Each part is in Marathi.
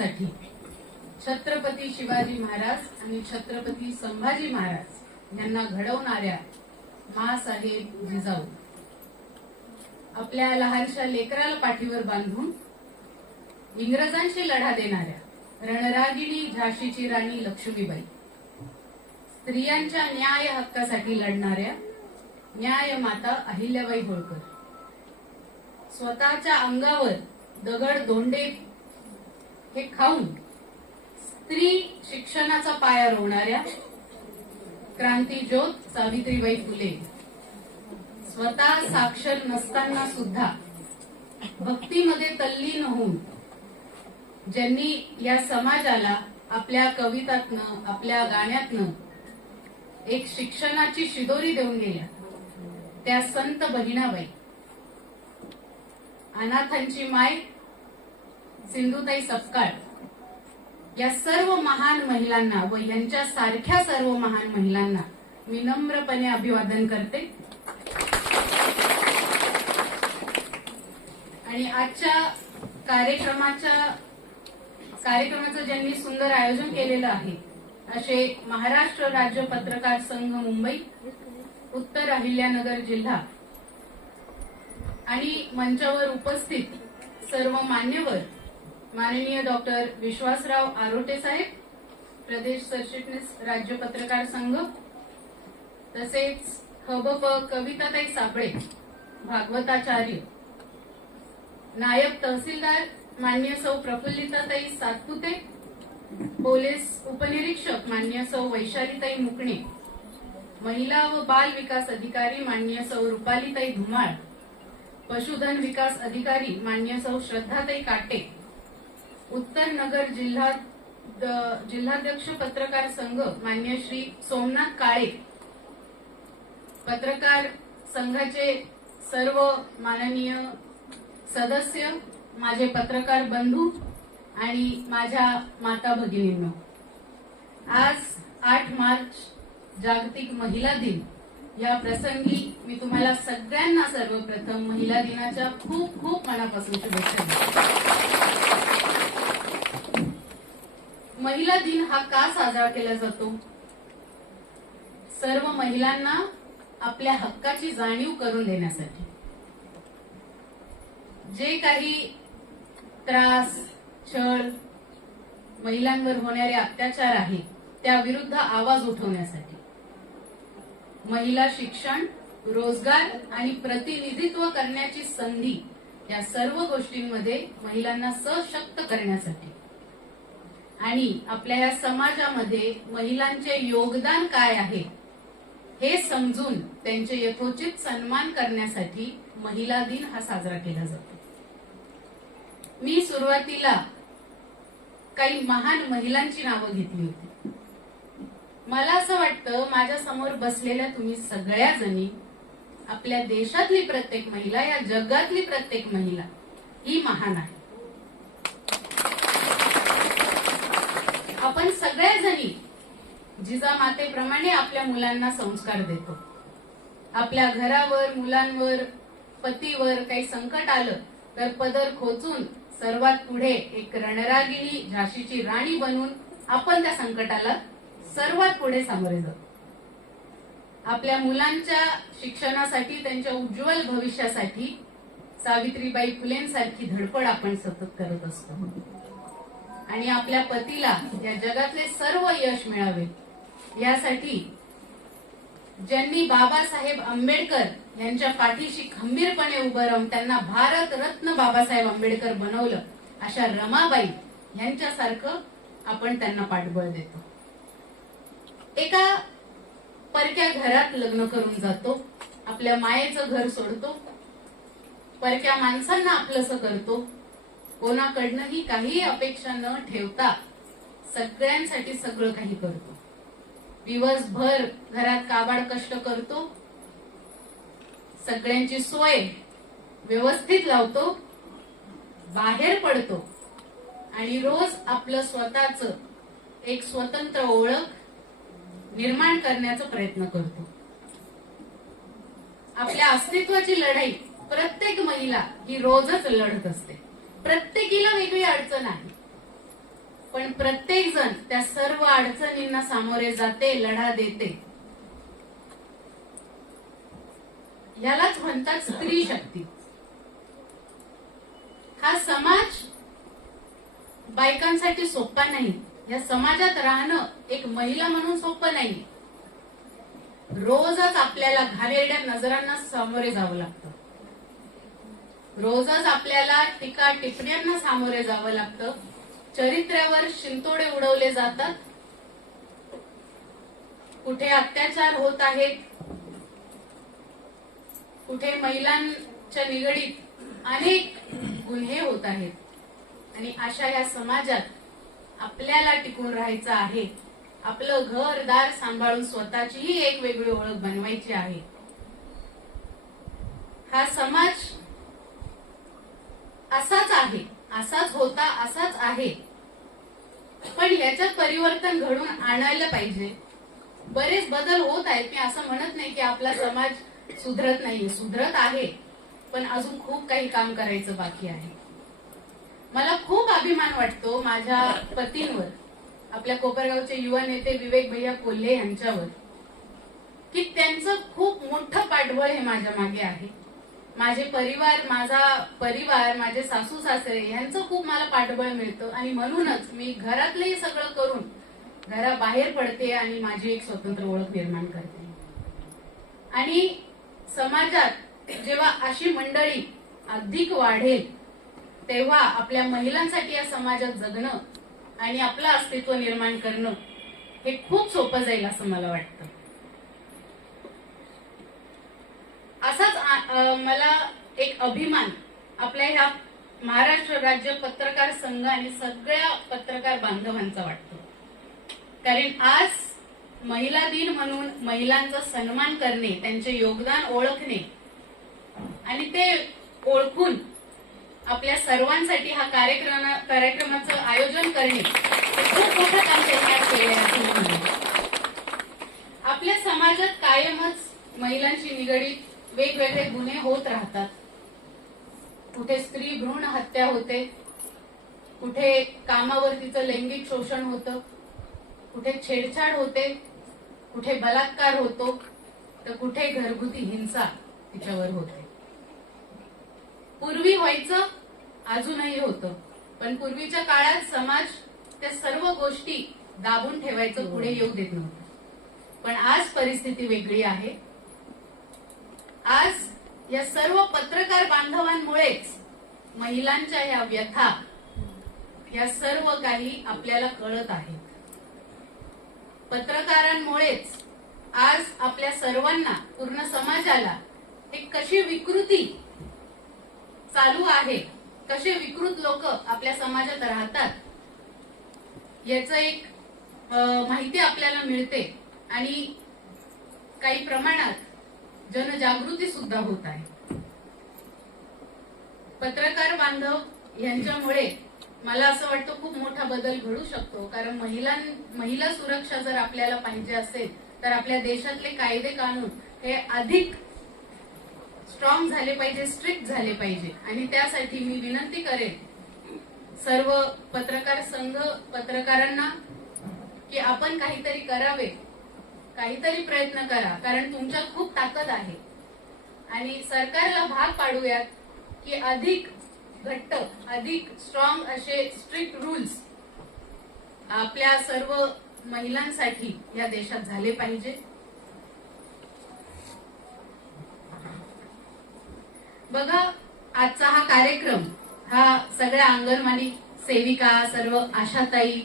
करण्यासाठी छत्रपती शिवाजी महाराज आणि छत्रपती संभाजी महाराज यांना घडवणाऱ्या मासाहेब जिजाऊ. आपल्या लहानशा लेकराला पाठीवर बांधून इंग्रजांशी लढा देणाऱ्या रणरागिणी झाशीची राणी लक्ष्मीबाई स्त्रियांच्या न्याय हक्कासाठी लढणाऱ्या न्याय माता अहिल्याबाई होळकर. स्वतःच्या अंगावर दगड दोंडे हे खाऊन स्त्री शिक्षणाचा पाया रोवणाऱ्या क्रांती ज्योत सावित्रीबाई फुले. स्वतः साक्षर नसताना सुद्धा भक्तीमध्ये तल्लीन होऊन ज्यांनी या समाजाला आपल्या कवितातनं आपल्या गाण्यातनं एक शिक्षणाची शिदोरी देऊन गेल्या त्या संत बहिणाबाई. अनाथांची माय सिंधुताई सपकाळ या सर्व महान महिलांना व यांच्या सारख्या सर्व महान महिलांना मी नम्रपणे अभिवादन करते. आणि आजच्या कार्यक्रमाच्या कार्यक्रमाचं ज्यांनी सुंदर आयोजन केलेलं आहे असे महाराष्ट्र राज्य पत्रकार संघ मुंबई उत्तर अहिल्यानगर जिल्हा आणि मंचावर उपस्थित सर्व मान्यवर माननीय डॉक्टर विश्वासराव आरोटे साहेब प्रदेश सरचिटणीस राज्य पत्रकार संघ तसेच खबप कविताताई साबळे भागवताचार्य नायब तहसीलदार मान्य सौ प्रफुल्लिताताई सातपुते पोलीस उपनिरीक्षक मान्य सौ वैशालीताई मुकणे महिला व बाल विकास अधिकारी मान्य सौ रुपालीताई धुमाळ पशुधन विकास अधिकारी मान्य सौ श्रद्धाताई काटे उत्तर नगर जिल्हा जिल्हाध्यक्ष पत्रकार संघ मान्य श्री सोमनाथ काळे. पत्रकार संघाचे सर्व माननीय सदस्य माझे पत्रकार बंधू आणि माझ्या माता भगिनींनो. आज आठ मार्च जागतिक महिला दिन. या प्रसंगी मी तुम्हाला सगळ्यांना सर्वप्रथम महिला दिनाच्या खूप खूप मनापासून शुभेच्छा देते महिला दिन हा का साजरा केला जातो? सर्व महिलांना आपल्या हक्काची जाणीव करून देण्यासाठी. जे काही त्रास छळ महिलांवर होणारे अत्याचार आहे त्या विरुद्ध आवाज उठवण्यासाठी. महिला शिक्षण रोजगार आणि प्रतिनिधित्व करण्याची संधी या सर्व गोष्टींमध्ये महिलांना सशक्त करण्यासाठी. आणि आपल्या या समाजामध्ये महिलांचे योगदान काय आहे हे समजून त्यांचे यथोचित सन्मान करण्यासाठी महिला दिन हा साजरा केला जातो. मी सुरुवातीला काही महान महिलांची नावं घेतली होती. मला असं वाटतं माझ्यासमोर बसलेल्या तुम्ही सगळ्या जणी आपल्या देशातली प्रत्येक महिला या जगातली प्रत्येक महिला ही महान आहे आपण सगळ्या जणी जिजामातेप्रमाणे आपल्या मुलांना संस्कार देतो. आपल्या घरावर मुलांवर पतीवर काही संकट आलं तर पदर खोचून सर्वात पुढे एक रणरागिणी झाशीची राणी बनून आपण त्या संकटाला सर्वात पुढे सामोरे जातो आपल्या मुलांच्या शिक्षणासाठी त्यांच्या उज्ज्वल भविष्यासाठी सावित्रीबाई फुलेंसारखी धडपड आपण सतत करत असतो. आणि आपल्या पतीला या जगातले सर्व यश मिळावे. यासाठी ज्यांनी बाबासाहेब आंबेडकर यांच्या पाठीशी खंबीरपणे उभं राहून त्यांना भारत रत्न बाबासाहेब आंबेडकर बनवलं अशा रमाबाई यांच्यासारखं आपण त्यांना पाठबळ देतो. एका परक्या घरात लग्न करून जातो आपल्या मायेचं घर सोडतो परक्या माणसांना आपलंसं करतो कोणाकडनंही काही अपेक्षा न ठेवता सगळ्यांसाठी सगळं काही करतो. दिवसभर घरात काबाड कष्ट करतो. सगळ्यांची सोय व्यवस्थित लावतो. बाहेर पडतो. आणि रोज आपलं स्वतःच एक स्वतंत्र ओळख निर्माण करण्याचा प्रयत्न करतो. आपल्या अस्तित्वाची लढाई प्रत्येक महिला ही रोजच लढत असते. प्रत्येकीला वेगळी अडचण आहे. पण प्रत्येक जण त्या सर्व अडचणींना सामोरे जाते लढा देते. यालाच म्हणतात स्त्री शक्ती. हा समाज बायकांसाठी सोपा नाही. या समाजात राहणं एक महिला म्हणून सोपं नाही. रोजच आपल्याला घाणेरड्या नजरांना सामोरे जावं लागतं. रोजच आपल्याला टीका टिपण्यांना सामोरे जावं लागतं. चरित्र्यावर शिंतोडे उडवले जातात. कुठे अत्याचार होत आहेत कुठे महिलांच्या निगडीत अनेक गुन्हे होत आहेत. आणि अशा या समाजात आपल्याला टिकून राहायचं आहे. आपलं घरदार सांभाळून स्वतःचीही एक वेगळी ओळख बनवायची आहे. हा समाज असाच आहे असाच होता असाच आहे. पण याच्यात परिवर्तन घडून आणायला पाहिजे. बरेच बदल होत आहेत मी असं म्हणत नाही की आपला समाज सुधरत नाहीये. सुधरत आहे पण अजून खूप काही काम करायचं बाकी आहे. मला खूप अभिमान वाटतो माझ्या पतींवर आपल्या कोपरगावचे युवा नेते विवेक भैया कोल्हे यांच्यावर की त्यांचं खूप मोठं पाठबळ हे माझ्या मागे आहे. माझे परिवार माझा परिवार माझे सासू सासरे यांचं खूप मला पाठबळ मिळतं. आणि म्हणूनच मी घरातलंही सगळं करून घराबाहेर पडते आणि माझी एक स्वतंत्र ओळख निर्माण करते. आणि समाजात जेव्हा अशी मंडळी अधिक वाढेल तेव्हा आपल्या महिलांसाठी या समाजात जगणं आणि आपलं अस्तित्व निर्माण करणं हे खूप सोपं जाईल असं मला वाटतं. असाच मला एक अभिमान आपल्या ह्या महाराष्ट्र राज्य पत्रकार संघ आणि सगळ्या पत्रकार बांधवांचा वाटतो. कारण आज महिला दिन म्हणून महिलांचा सन्मान करणे त्यांचे योगदान ओळखणे आणि ते ओळखून आपल्या सर्वांसाठी हा कार्यक्रम कार्यक्रमाचं आयोजन करणे हे खूप मोठं काम त्यांनी आपल्या समाजात कायमच महिलांशी निगडीत वेगवेगळे गुन्हे होत राहतात. कुठे स्त्री भ्रूण हत्या होते कुठे कामावर तिचं लैंगिक शोषण होतं कुठे छेडछाड होते कुठे बलात्कार होतो तर कुठे घरगुती हिंसा तिच्यावर होते. पूर्वी व्हायचं अजूनही होतं. पण पूर्वीच्या काळात समाज त्या सर्व गोष्टी दाबून ठेवायचं पुढे येऊ देत नव्हतं. पण आज परिस्थिती वेगळी आहे. आज या सर्व पत्रकार बांधवांमुळेच महिलांच्या या व्यथा या सर्व काही आपल्याला कळत आहेत. पत्रकारांमुळेच आज आपल्या सर्वांना पूर्ण समाजाला एक कशी विकृती चालू आहे कसे विकृत लोक आपल्या समाजात राहतात याच एक माहिती आपल्याला मिळते. आणि काही प्रमाणात जनजागृती सुद्धा होत आहे. पत्रकार बांधव यांच्यामुळे मला असं वाटतं खूप मोठा बदल घडू शकतो. कारण महिला महिला सुरक्षा जर आपल्याला पाहिजे असेल तर आपल्या देशातले कायदे कानून हे अधिक स्ट्रॉंग झाले पाहिजे स्ट्रिक्ट झाले पाहिजे. आणि त्यासाठी मी विनंती करेन सर्व पत्रकार संघ पत्रकारांना की आपण काहीतरी करावे. काहीतरी प्रयत्न करा कारण तुमच्या खूप ताकद आहे. आणि सरकारला भाग पाडूयात की अधिक घट्ट अधिक स्ट्रॉंग असे स्ट्रिक्ट रूल्स आपल्या सर्व महिलांसाठी या देशात झाले पाहिजे. बघा आजचा हा कार्यक्रम हा सगळ्या अंगणवाडी सेविका सर्व आशाताई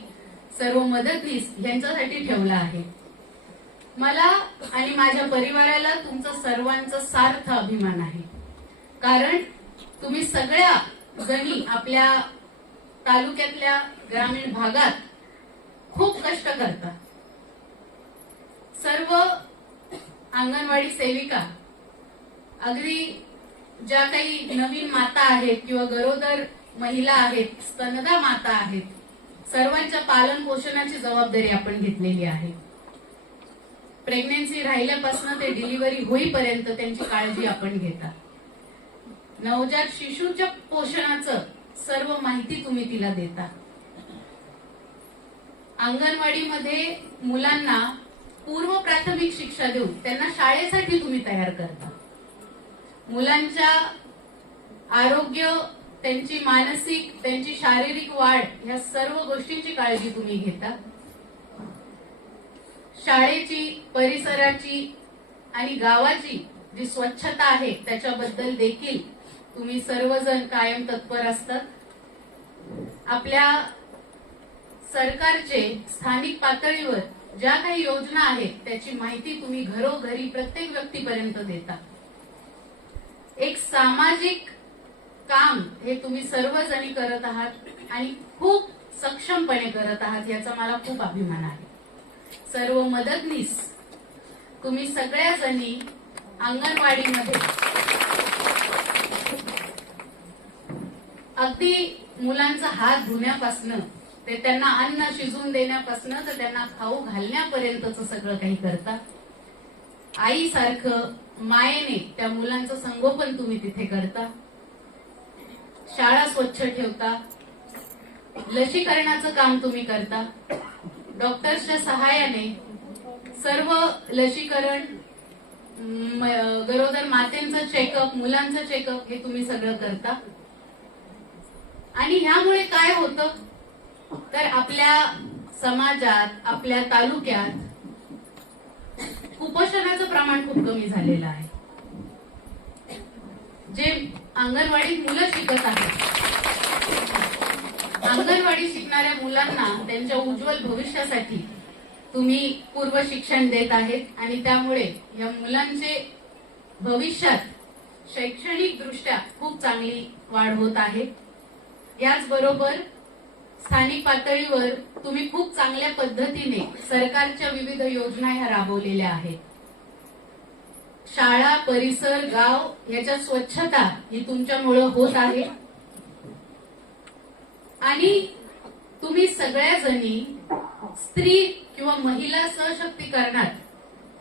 सर्व मदतनीस यांच्यासाठी ठेवला आहे. मला आणि माझ्या परिवाराला तुमचा सर्वांचा सार्थ अभिमान आहे. कारण तुम्ही सगळ्या जणी आपल्या तालुक्यातल्या ग्रामीण भागात खूप कष्ट करता. सर्व अंगणवाडी सेविका अगदी ज्या काही नवीन माता आहेत किंवा गरोदर महिला आहेत स्तनदा माता आहेत सर्वांच्या पालन पोषणाची जबाबदारी आपण घेतलेली आहे. प्रेग्नेन्सी राहिल्यापासून ते डिलिव्हरी होईपर्यंत त्यांची काळजी आपण घेतात. नवजात शिशूच्या पोषणाचं सर्व माहिती तुम्ही तिला देता. अंगणवाडीमध्ये मुलांना पूर्व प्राथमिक शिक्षा देऊन त्यांना शाळेसाठी तुम्ही तयार करता. मुलांच्या आरोग्य त्यांची मानसिक त्यांची शारीरिक वाढ ह्या सर्व गोष्टींची काळजी तुम्ही घेता. शाळेची परिसराची आणि गावाची जी स्वच्छता आहे त्याच्याबद्दल देखील तुम्ही सर्वजण कायम तत्पर असतात. आपल्या सरकारचे स्थानिक पातळीवर ज्या काही योजना आहेत त्याची माहिती तुम्ही घरोघरी प्रत्येक व्यक्तीपर्यंत देता. एक सामाजिक काम हे तुम्ही सर्वजणी करत आहात आणि खूप सक्षमपणे करत आहात याचा मला खूप अभिमान आहे. सर्व मदतनीस. तुम्ही सगळ्या जणी अंगणवाडीमध्ये. अगदी मुलांचा हात धुण्यापासनं ते त्यांना अन्न शिजवून देण्यापासनं तर त्यांना खाऊ घालण्यापर्यंतच सगळं काही करता. आईसारखं मायेने त्या मुलांचं संगोपन तुम्ही तिथे करता. शाळा स्वच्छ ठेवता. लसीकरणाचं काम तुम्ही करता. डॉक्टर्सच्या सहाय्याने सर्व लसीकरण गरोदर मातेंचं चेकअप मुलांचं चेकअप हे तुम्ही सगळं करता. आणि ह्यामुळे काय होतं? तर आपल्या समाजात आपल्या तालुक्यात कुपोषणाचं प्रमाण खूप कमी झालेलं आहे. जे अंगणवाडीत मुलं शिकत आहेत अंगणवाडी शिकणाऱ्या मुलांना त्यांच्या उज्ज्वल भविष्यासाठी तुम्ही पूर्व शिक्षण देत आहेत आणि त्यामुळे या मुलांचे भविष्यात शैक्षणिक दृष्ट्या खूप चांगली वाढ होत आहे. याचबरोबर स्थानिक पातळीवर तुम्ही खूप चांगल्या पद्धतीने सरकारच्या विविध योजना ह्या राबवलेल्या आहेत. शाळा परिसर गाव याच्या स्वच्छता ही तुमच्यामुळं होत आहे. आणि तुम्ही सगळ्या जणी स्त्री किंवा महिला सशक्तीकरणात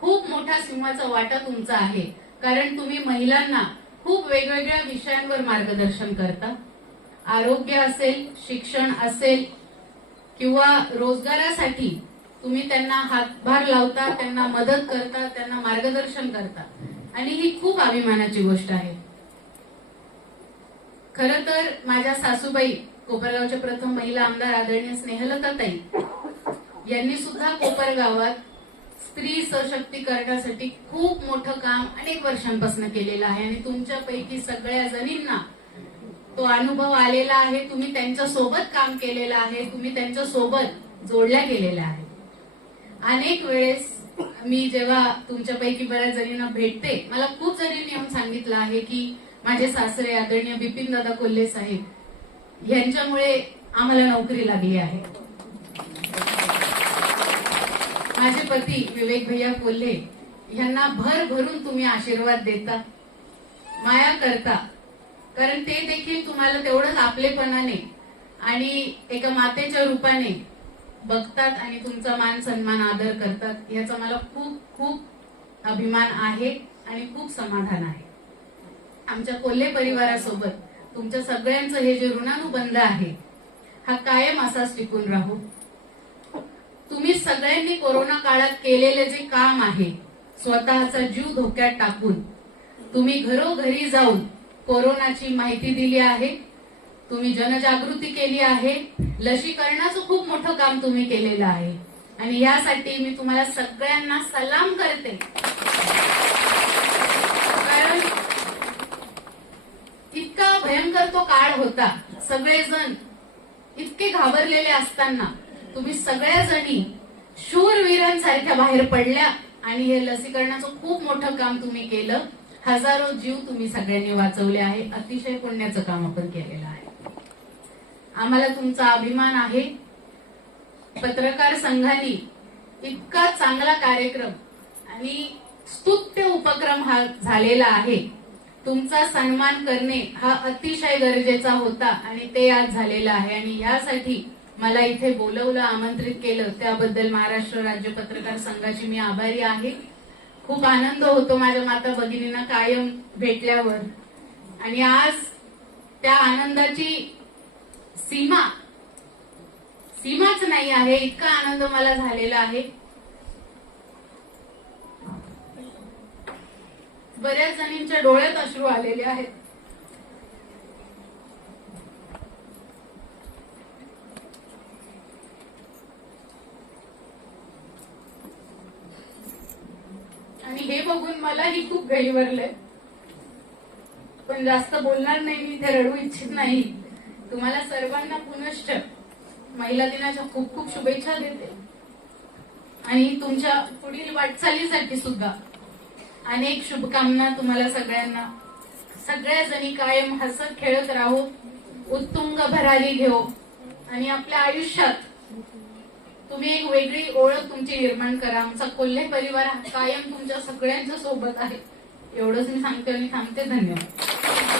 खूप मोठा सिंहाचा वाटा तुमचा आहे. कारण तुम्ही महिलांना खूप वेगवेगळ्या विषयांवर मार्गदर्शन करता. आरोग्य असेल शिक्षण असेल किंवा रोजगारासाठी तुम्ही त्यांना हातभार लावता त्यांना मदत करता त्यांना मार्गदर्शन करता. आणि ही खूप अभिमानाची गोष्ट आहे. खर तर माझ्या सासूबाई कोपरगावच्या प्रथम महिला आमदार आदरणीय स्नेहलताताई यांनी सुद्धा कोपरगावात स्त्री सशक्तीकरणासाठी खूप मोठं काम अनेक वर्षांपासून केलेलं आहे. आणि तुमच्यापैकी सगळ्या जणींना तो अनुभव आलेला आहे. तुम्ही त्यांच्यासोबत काम केलेलं आहे. तुम्ही त्यांच्यासोबत जोडल्या गेलेल्या आहे. अनेक वेळेस मी जेव्हा तुमच्यापैकी बऱ्याच जणींना भेटते मला खूप जणींनी येऊन सांगितलं आहे की माझे सासरे आदरणीय बिपिन दादा कोल्हे साहेब यांच्यामुळे आम्हाला नोकरी लागली आहे. माझे पती विवेक भैया कोल्हे यांना भर भरून तुम्ही आशीर्वाद देता माया करता. कारण ते देखील तुम्हाला तेवढंच आपलेपणाने आणि एका मातेच्या रूपाने बघतात आणि तुमचा मान सन्मान आदर करतात. याचा मला खूप खूप अभिमान आहे आणि खूप समाधान आहे. आमच्या कोल्हे परिवारासोबत तुमच्या सगळ्यांचं हे जे ऋणानुबंध आहे हा कायम असाच टिकून राहू. तुम्ही सगळ्यांनी कोरोना काळात केलेले जे काम आहे स्वतःचा जीव धोक्यात टाकून तुम्ही घरोघरी जाऊन कोरोनाची माहिती दिली आहे तुम्ही जनजागृती केली आहे लसीकरणाचं खूप मोठं काम तुम्ही केलेलं आहे. आणि यासाठी मी तुम्हाला सगळ्यांना सलाम करते कारण इतका भयंकर तो काळ होता. सगळेजण इतके घाबरलेले असताना तुम्ही सगळ्या जणी शूरवीरांसारख्या बाहेर पडल्या आणि हे लसीकरणाचं खूप मोठं काम तुम्ही केलं. हजारो जीव तुम्ही सगळ्यांनी वाचवले आहे. अतिशय पुण्याचं काम आपण केलेलं आहे. आम्हाला तुमचा अभिमान आहे. पत्रकार संघाने इतका चांगला कार्यक्रम आणि स्तुत्य उपक्रम हा झालेला आहे. तुमचा सन्मान करणे हा अतिशय गरजेचा होता आणि ते आज झालेलं आहे. आणि यासाठी मला इथे बोलवलं आमंत्रित केलं. त्याबद्दल महाराष्ट्र राज्य पत्रकार संघाची मी आभारी आहे. खूप आनंद होतो माझ्या माता भगिनींना कायम भेटल्यावर. आणि आज त्या आनंदाची सीमा सीमाच नाही आहे. इतका आनंद मला झालेला आहे. बऱ्याच जणींच्या डोळ्यात अश्रू आलेले आहेत. आणि हे बघून मलाही खूप गहिवरलंय पण जास्त बोलणार नाही मी ते रडू इच्छित नाही. तुम्हाला सर्वांना पुनश्च महिला दिनाच्या खूप खूप शुभेच्छा देते. आणि तुमच्या पुढील वाटचालीसाठी सुद्धा. अनेक शुभकामना तुम्हाला सगळ्यांना. सगळ्या जणी कायम हसत खेळत राहू उत्तुंग भरारी घेऊ आणि आपल्या आयुष्यात तुम्ही एक वेगळी ओळख तुमची निर्माण करा. आमचा कोल्हे परिवार हा कायम तुमच्या सगळ्यांच्या सोबत आहे. एवढंच मी सांगते आणि थांबते. धन्यवाद.